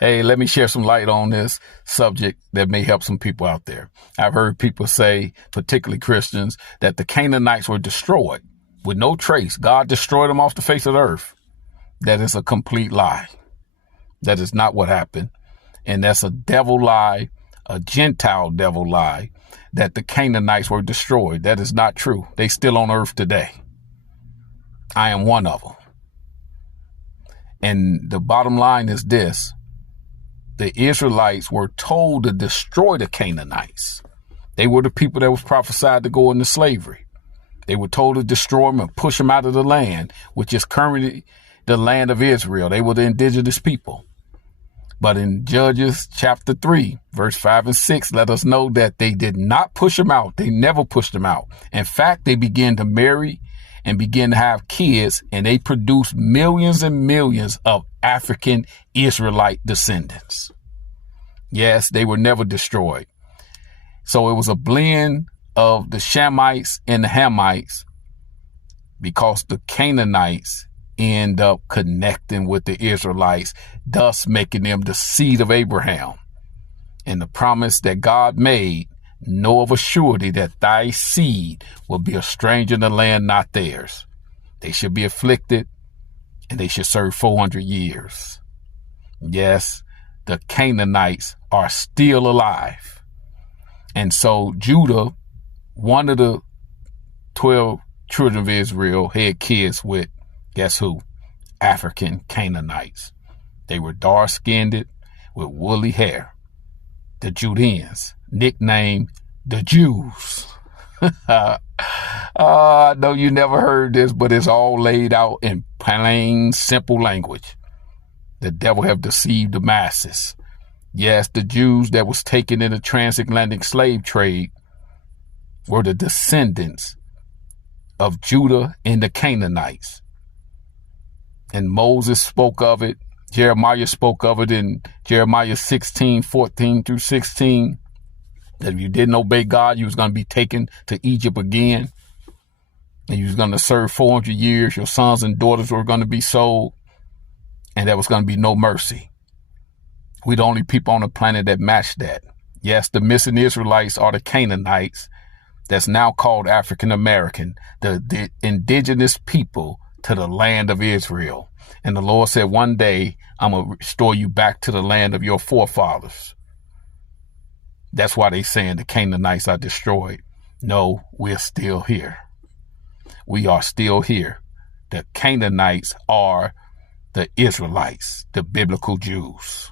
Hey, let me share some light on this subject that may help some people out there. I've heard people say, particularly Christians, that the Canaanites were destroyed with no trace. God destroyed them off the face of the earth. That is a complete lie. That is not what happened. And that's a devil lie, a Gentile devil lie, that the Canaanites were destroyed. That is not true. They still on earth today. I am one of them. And the bottom line is this. The Israelites were told to destroy the Canaanites. They were the people that was prophesied to go into slavery. They were told to destroy them and push them out of the land, which is currently the land of Israel. They were the indigenous people. But in Judges chapter 3, verse 5 and 6, let us know that they did not push them out. They never pushed them out. In fact, they began to marry and began to have kids, and they produced millions and millions of African Israelite descendants. Yes, they were never destroyed. So it was a blend of the Shemites and the Hamites, because the Canaanites end up connecting with the Israelites, thus making them the seed of Abraham. And the promise that God made, know of a surety that thy seed will be a stranger in the land, not theirs. They should be afflicted, and they should serve 400 years. Yes, the Canaanites are still alive. And so Judah, one of the 12 children of Israel, had kids with, guess who? African Canaanites. They were dark-skinned with woolly hair. The Judeans, nicknamed the Jews. I know you never heard this, but it's all laid out in plain, simple language. The devil have deceived the masses. Yes, the Jews that was taken in the transatlantic slave trade were the descendants of Judah and the Canaanites. And Moses spoke of it. Jeremiah spoke of it in Jeremiah 16:14-16. That if you didn't obey God, you was going to be taken to Egypt again. And you was going to serve 400 years. Your sons and daughters were going to be sold. And there was going to be no mercy. We're the only people on the planet that match that. Yes, the missing Israelites are the Canaanites, that's now called African American, the indigenous people to the land of Israel. And the Lord said, one day I'm going to restore you back to the land of your forefathers. That's why they saying the Canaanites are destroyed. No, we're still here. We are still here. The Canaanites are the Israelites, the biblical Jews.